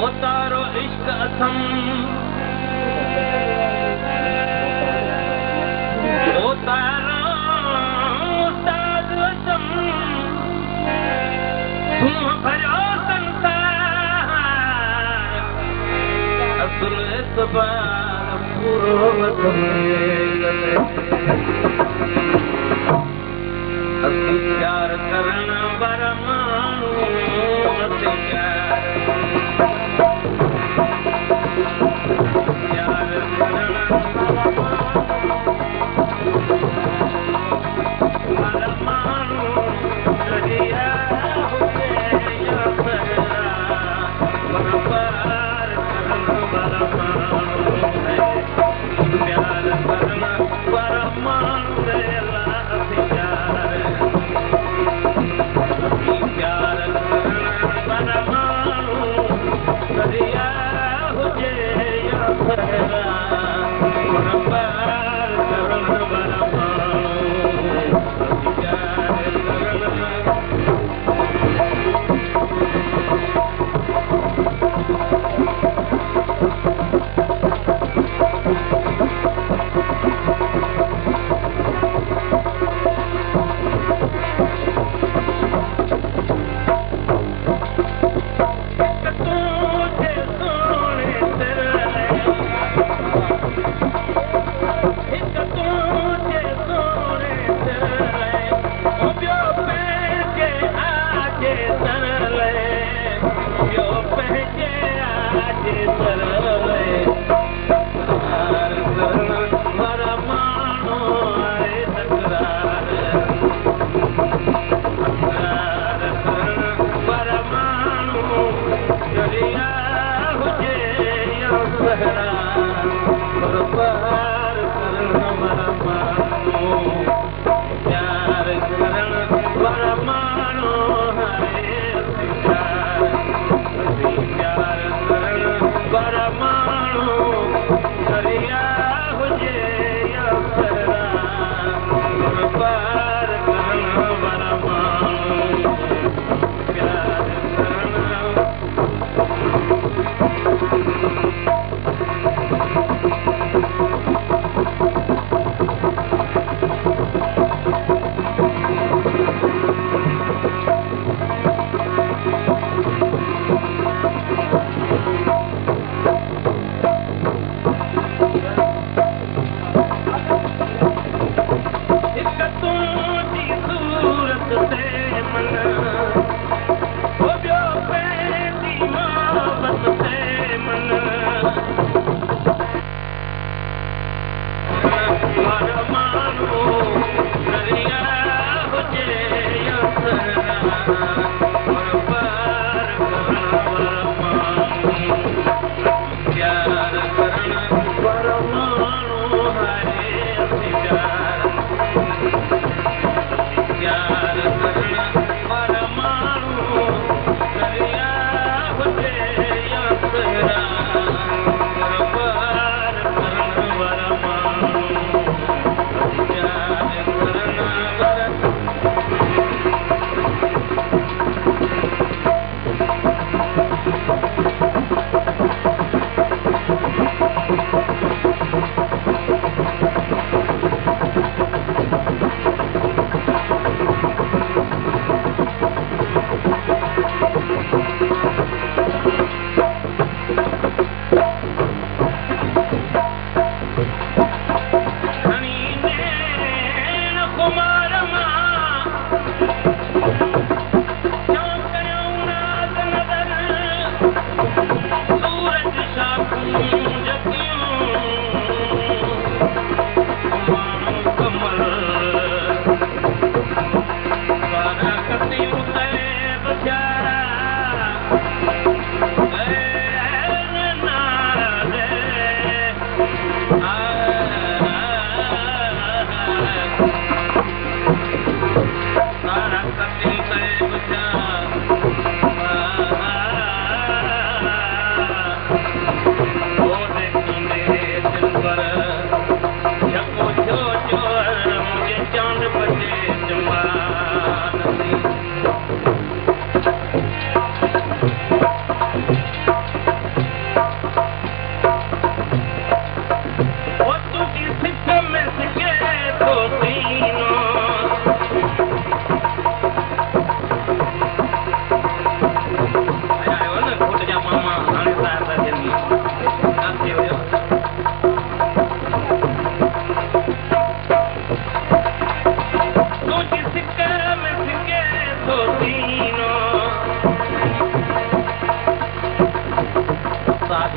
ओ तारो इश्क अथम ओ तारो उस्ताद अथम तू भरियो संसार असुल इतबार पूरो अथम असी प्यार करण वारा माण्हू असी प्यार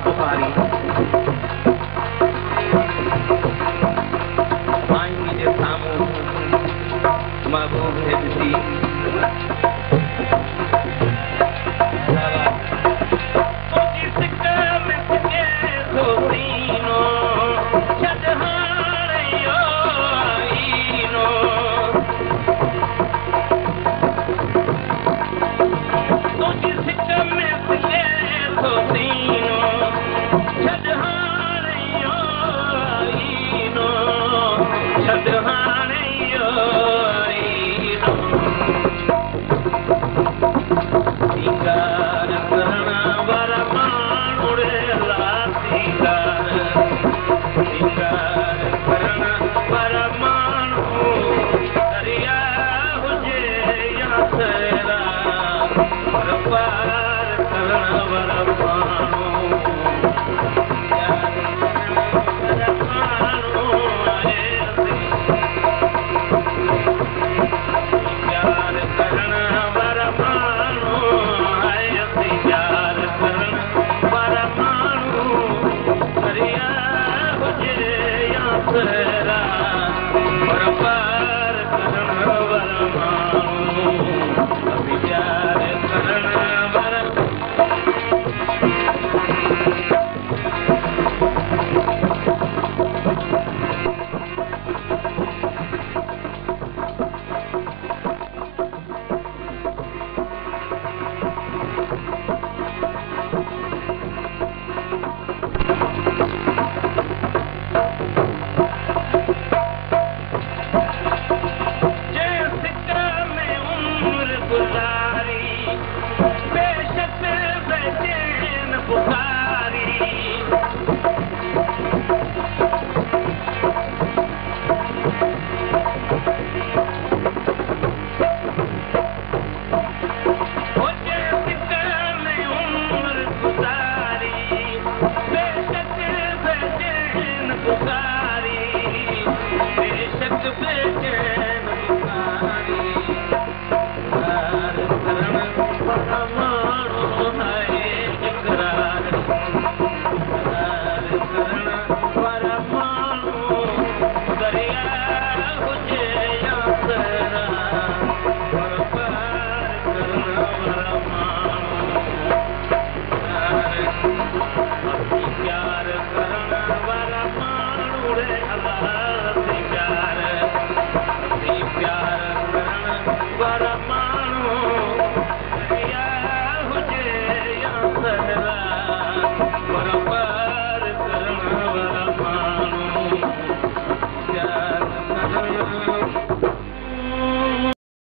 बुखारी माई जे साम्हूं महबूब खे ॾिसी तुंहिंजी सिक में सिके थो सीनो छॾ हाणे इहो आईनो तुंहिंजी सिक में सिके थो सीनो छॾ हाणे इहो आईनो छॾ हाणे इहो आईनो सिंगार करण वारा माण्हू रे ला सिंगार करण वारा माण्हू दरिया हुजे या सैरा पर पार करण वारा माण्हू प्यार करण वारा माण्हू प्यार करण वारा माण्हू प्यार करण वारा माण्हू दरिया हुजे या सैरा पर पार करण वारा माण्हू प्यार करण वारा Para